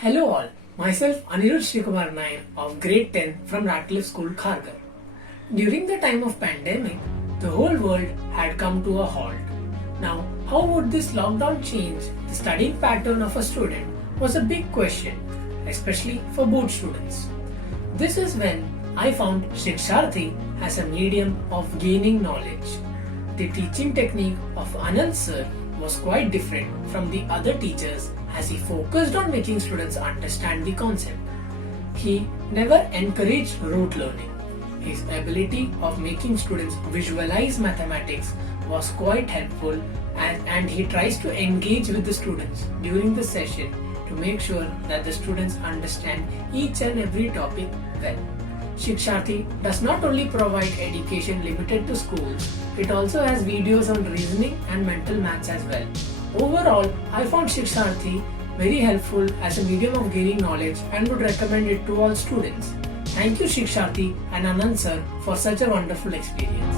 Hello all, myself Anirudh Nair of grade 10 from Radcliffe School, Khargar. During the time of pandemic, the whole world had come to a halt. Now, how would this lockdown change the studying pattern of a student was a big question, especially for board students. This is when I found Shiksharthi as a medium of gaining knowledge. The teaching technique of Anand sir was quite different from the other teachers as he focused on making students understand the concept. He never encouraged rote learning. His ability of making students visualize mathematics was quite helpful and he tries to engage with the students during the session to make sure that the students understand each and every topic well. Shiksharthi does not only provide education limited to schools, it also has videos on reasoning and mental maths as well. Overall, I found Shiksharthi very helpful as a medium of gaining knowledge and would recommend it to all students. Thank you Shiksharthi and Anand sir for such a wonderful experience.